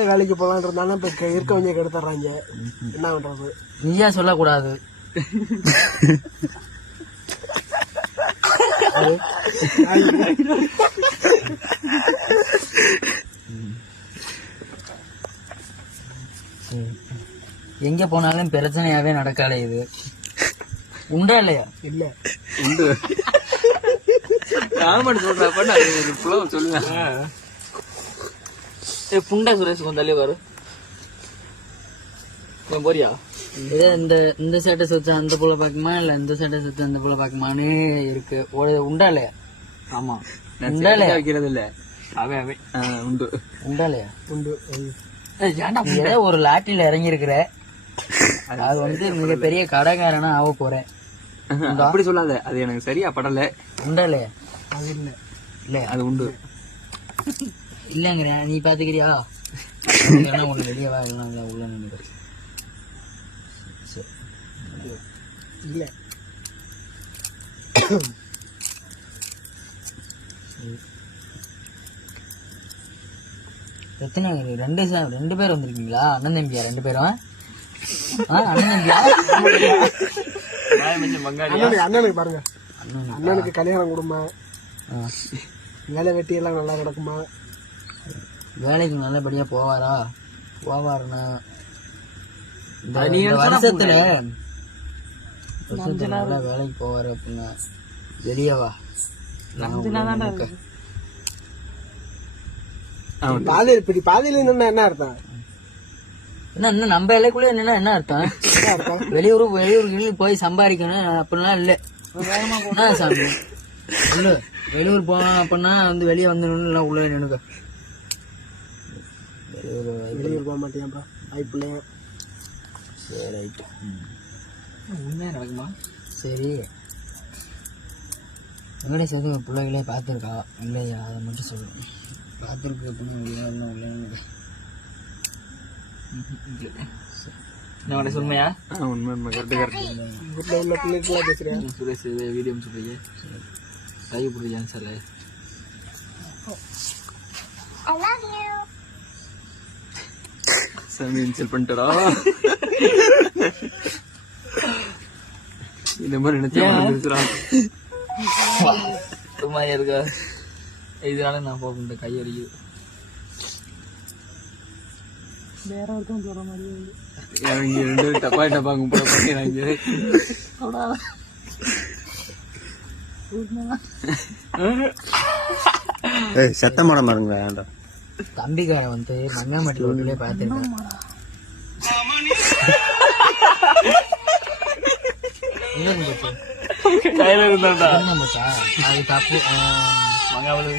வேலைக்கு போலான் இருந்தாலும் இப்ப இருக்க கொஞ்சம் கெடுத்துறாங்க. என்ன பண்றது? நீயா சொல்லக்கூடாது. எங்க போனாலும் பிரச்சனையாவே நடக்காது. இது உண்டா இல்லையா? இல்ல உண்டு. காமெடி சொல்றப்ப சொல்லுவேன். புண்டா சுரேஷ் கொஞ்சம் தள்ளி வரும் போறியா? இந்த சேட்டை சுத்தம் அந்த போல பாக்குமா இல்ல இந்த சேட்டை சுத்தம் அந்த போல பாக்குமான்னு இருக்கு. உண்டா இல்லையா? ஆமா, உண்டா இல்லையா? வைக்கிறது இல்ல. உண்டு. உண்டா இல்லையா? உண்டு. ஏதோ ஒரு லாட்டில இறங்கி இருக்கிற. அது வந்து மிகப்பெரிய கடைக்காரனா ஆக போறேன். அப்படி சொல்லாத, அது எனக்கு சரியா படல. உண்டா இல்லையா? அது இல்ல. இல்ல அது உண்டு. இல்லங்கிறேன். நீ பாத்துக்கிறியா? உள்ள வெளியே வா. உள்ள நின்று இல்ல. எத்தனை ரெண்டு பேர் வந்திருக்கீங்களா? அண்ணன் தம்பியா ரெண்டு பேரும்? அண்ணன் தம்பியா? அண்ணனுக்கு பாருங்க. அண்ணனுக்கு கல்யாணம் கொடுமா, வேலை வெட்டி எல்லாம் நல்லா நடக்குமா? வேலைக்கு நல்லபடியா போவாரா? போவாருன்னா இந்த வருஷத்துல நல்லா வேலைக்கு போவாரு அப்படின்னா வெளியவா பாதியில என்ன அர்த்தம்? என்ன நம்ம எல்லைக்குள்ள என்ன அர்த்தம்? வெளியூர் போய் சம்பாதிக்கணும் அப்படிலாம் இல்ல. சாமி இல்ல, வெளியூர் போனோம் அப்படின்னா வந்து வெளியே வந்துடணும். உள்ள நினைக்க வெளியூர் போக மாட்டேன்ப்பா, வாய்ப்பு இல்லையா? சரி, ரைட்டு. உண்மையா நடக்குமா? சரி, வெங்கடேஷ் எதுவும் பிள்ளைகளே பார்த்துருக்கா இல்லையா? அதை மட்டும் சொல்லுவேன். பார்த்துருக்கு அப்படின்னு உண்மையா? உண்மை கரெக்டு கரெக்ட். வீட்டில் உள்ள பிள்ளைகளாம் பேசுறேன். சுரேஷ் வீடியோ சொல்றீங்க, டைவ் புரியல சார். சாமி இன்சல் பண்ணிட்டா. இந்த மாதிரி நினைச்சா சும்மா இருக்கா? இதனால நான் போக இந்த கையறியு வேற ஒருத்தம் சொல்ற மாதிரி அவங்க ரெண்டு டப்பா கும்பிட பண்ணிடுறாங்க. சத்தம் போட மாருங்க. தம்பிக்கார வந்து மங்காமட்டி ரோட்லயே பார்த்துருக்கேன். கையில இருந்தா அது தப்பு. மங்காவளு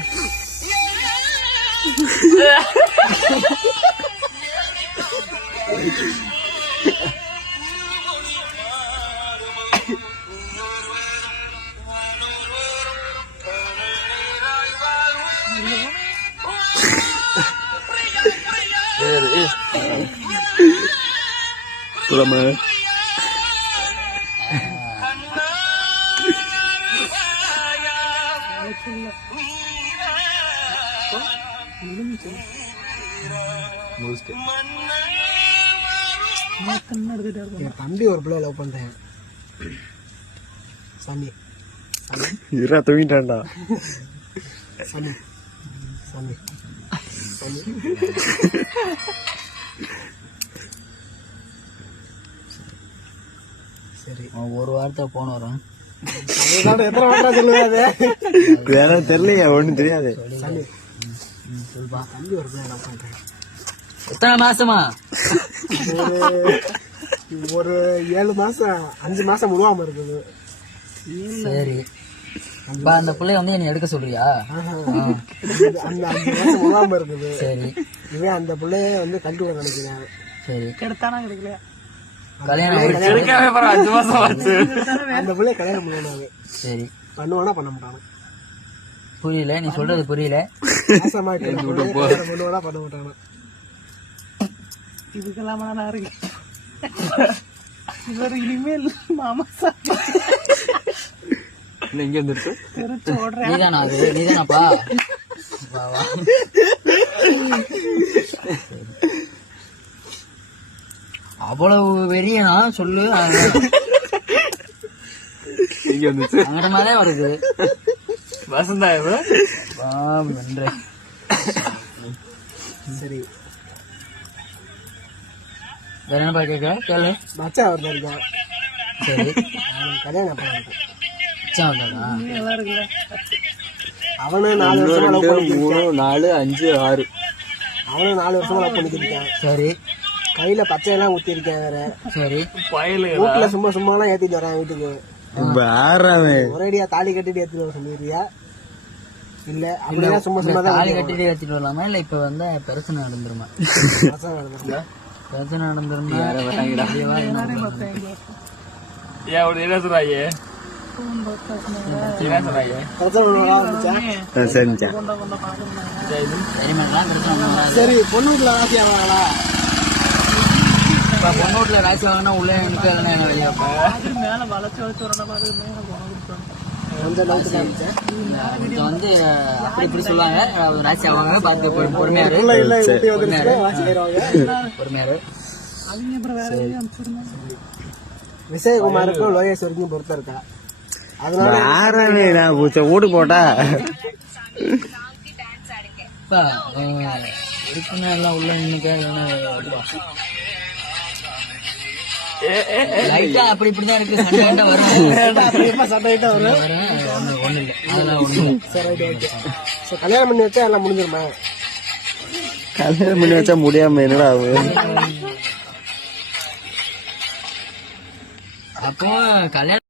புலமா தம்பி ஒரு பிள்ளை லவ் பண்றேன். சாமி இரா தூங்கிட்டான்டா. சாமி சாமி சாமி சரி, ஒரு வாரத்தை போன வரும். எத்தனை வாரம் சொல்லுவாரு? வேற தெரியலையா? ஒண்ணும் தெரியாது. சொல்பா. தம்பி ஒரு பிள்ளை லவ் பண்றேன். எத்தனை மாசமா? ஒரு 7 மாசம் 5 மாசம் முழுவாம இருக்குது. சரி, அந்த பிள்ளைய வந்து என்ன எடுக்க சொல்றியா? அந்த 5 மாசம் முழுவாம இருக்குது. சரி, இவன் அந்த பிள்ளைய வந்து கண்டு விட நினைக்கிறேன். சரி, கெடுத்தானா கிடைக்கல. கல்யாணம் 5 மாசம் ஆச்சு. அந்த பிள்ளைய கல்யாணம் பண்ணாங்க. சரி, பண்ணுவானா பண்ண மாட்டானா? புரியல, நீ சொல்றது புரியல. பண்ணுவானா பண்ண மாட்டானா? இதுக்கெல்லாம் நான் இருக்கு. இவர் இனிமேல் மாமா இங்க வந்துருக்கு. நீதானா? அது நீதானாப்பா? வா வா. அவ்வளவு வெறியனா சொல்லு. இங்க வந்துச்சு அங்கிட்ட மாதிரியே வருது. வசந்தா இவ நன்றி. சரி வேற என்ன கேட்க கேளு. மச்சான் அவர் இருக்கான். சரி அவனுக்கு கல்யாணம் அப்ப இருக்கு. மச்சான் வந்தானா? அவனு 4 வருஷமா லவ் பண்ணிட்டு 3 4 5 6 அவனும் 4 வருஷமா லவ் பண்ணிட்டு இருக்கான். சரி கையில பச்சையெல்லாம் ஊத்தி இருக்கேன் வேற. சரி பயலு வீட்டுல சும்மா ஏத்திட்டு வரேன் வீட்டுக்கு. வேறவே ஒரேடியா தாலி கட்டிட்டு ஏத்திட்டு வர சொல்லிடுறியா? இல்ல அப்படின்னா சும்மா தான் தாலி கட்டிட்டு ஏத்திட்டு வரலாமா இல்ல இப்ப வந்து பிரச்சனை நடந்துருமா? பசங்க நடந்துருக்கா. பிரச்சனை நடந்துருமா? ஏன் ஒரு என்ன சொல்றாங்க என்ன சொல்றாங்க சரிஞ்சா சரிமெல்லாம் பிரச்சனை ஒண்ணும் வராது. சரி பொண்ணு வீட்டுல ராசி ஆவாங்களா? இப்ப பொண்ணு வீட்டுல ராசி வாங்கினா உள்ள எனக்கு அதெல்லாம் என்ன வெளியே கொஞ்சம் டவுட் காமிச்சேன். வந்து அப்படி இப்படி சொல்லுவாங்க. ராசி ஆவாங்க பார்த்து பொறுமையா இரு. இல்ல இல்ல இப்படி வந்துருச்சு ராசி ஆயிடுவாங்க. பொறுமையா இரு. விஜயகுமாருக்கும் லோகேஸ்வரிக்கும் பொறுத்த இருக்கா? அதனால வேறவே நான் வீடு போட்டா இப்ப இருக்குன்னா எல்லாம் உள்ள நின்னுக்க லைட்டா அப்படி இப்படிதான் இருக்கு. சண்டை வரும். சட்டையிட்ட வரும். ஒண்ணு இல்ல அதெல்லாம் ஒண்ணு இல்ல. சரி ரைட் ஓகே. சோ கல்யாணம் பண்ணி வச்சா எல்லாம் முடிஞ்சிருமா? கல்யாணம் பண்ணி வச்சா முடியாம என்னடா ஆகும்? அப்போ கல்யாணம்